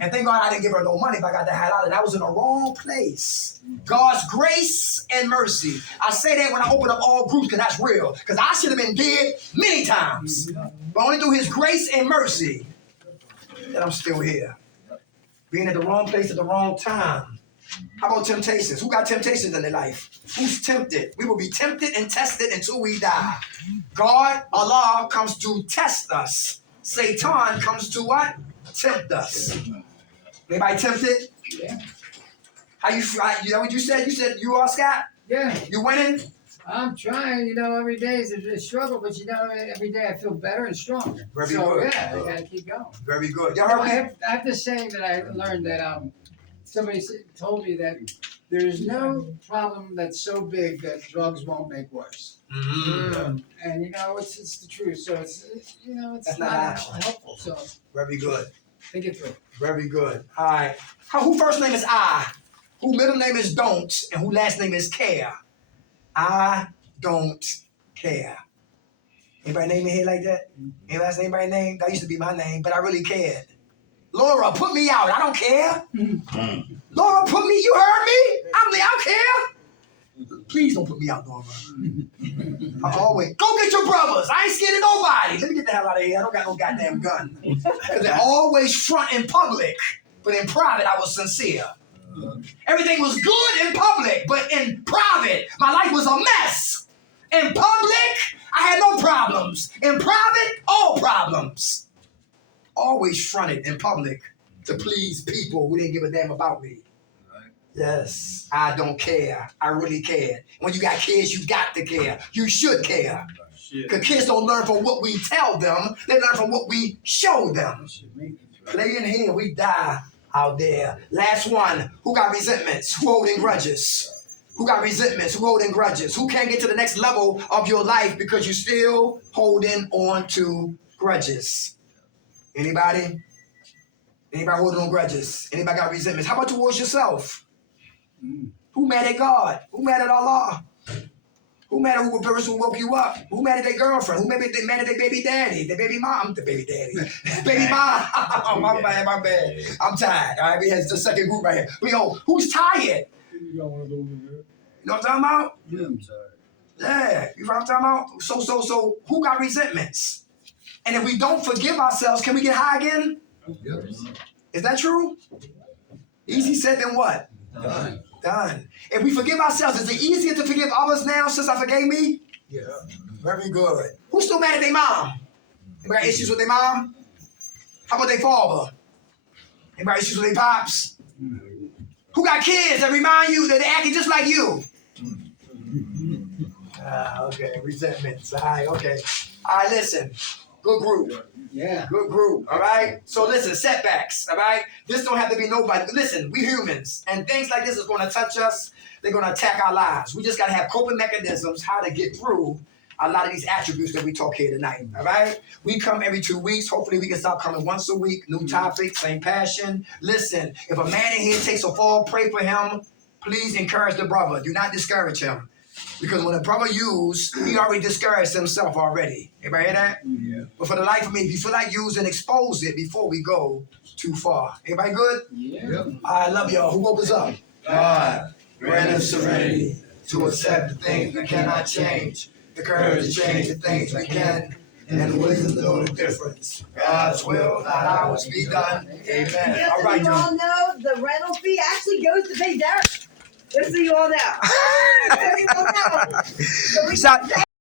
And thank God I didn't give her no money, but I got the hell out of it. I was in the wrong place. God's grace and mercy. I say that when I open up all groups because that's real. Because I should have been dead many times. But only through his grace and mercy that I'm still here. Being at the wrong place at the wrong time. How about temptations? Who got temptations in their life? Who's tempted? We will be tempted and tested until we die. God, Allah, comes to test us. Satan comes to what? Tempt us. Anybody tempted? Yeah. How you feel? You know what you said? You said you are, Scott? Yeah. You winning? I'm trying, every day is a struggle, but every day I feel better and stronger. Very so good. yeah, I gotta keep going. Very good. Y'all heard me? I have to say that I learned that somebody told me that there's no problem that's so big that drugs won't make worse. Mm-hmm. And it's the truth. So it's That's not not helpful. So Very good. think it through. Very good. All right. Who first name is I? Who middle name is don't? And who last name is care? I don't care. Anybody name me here like that? Anybody last anybody name? That used to be my name, but I really cared. Laura, put me out. I don't care. Laura, put me. You heard me? I don't care. Please don't put me out, Laura. I always go get your brothers. I ain't scared of nobody. Let me get the hell out of here. I don't got no goddamn gun. Because they always front in public, but in private I was sincere. Everything was good in public, but in private my life was a mess. In public I had no problems. In private, all problems. Always fronted in public to please people who didn't give a damn about me. Yes, I don't care. I really cared. When you got kids, you got to care. You should care. Because kids don't learn from what we tell them. They learn from what we show them. Play in here, we die out there. Last one. Who got resentments? Who holding grudges? Who got resentments? Who holding grudges? Who can't get to the next level of your life because you're still holding on to grudges? Anybody? Anybody holding on grudges? Anybody got resentments? How about towards yourself? Who mad at God? Who mad at Allah? Who mad at the person who woke you up? Who mad at their girlfriend? Who mad at their baby daddy? Their baby mom? The baby daddy. Baby mom. Oh, my bad. I'm tired. All right, we had the second group right here. Who's tired? You know what I'm talking about? Yeah, I'm sorry. Yeah, you know what I'm talking about? So, who got resentments? And if we don't forgive ourselves, can we get high again? Yep. Is that true? Easy said than what? Done. If we forgive ourselves, is it easier to forgive others now since I forgave me? Yeah. Very good. Who's still mad at their mom? Anybody got issues with their mom? How about their father? Anybody got issues with their pops? Who got kids that remind you that they're acting just like you? Okay, resentments. All right, okay. All right, listen. Good group. Yeah. Good group, all right? So listen, setbacks, all right? This don't have to be nobody. Listen, we humans, and things like this is going to touch us. They're going to attack our lives. We just got to have coping mechanisms, how to get through a lot of these attributes that we talk here tonight, all right? We come every 2 weeks. Hopefully we can start coming once a week. New topic, same passion. Listen, if a man in here takes a fall, pray for him. Please encourage the brother. Do not discourage him. Because when a brother used, he already discouraged himself already. Everybody hear that? Yeah. But for the life of me, if you feel like using, expose it before we go too far. Everybody good? Yeah. Yep. I love y'all. Who woke us up? God, grant us serenity to accept the things we cannot change, the courage to change the things we can, and the wisdom to know the difference. God's will, not ours, be done. Amen. Just All so right, you all y'all. know, the rental fee actually goes to pay Derek. Just so you all know. Just so you all know. So we Shout-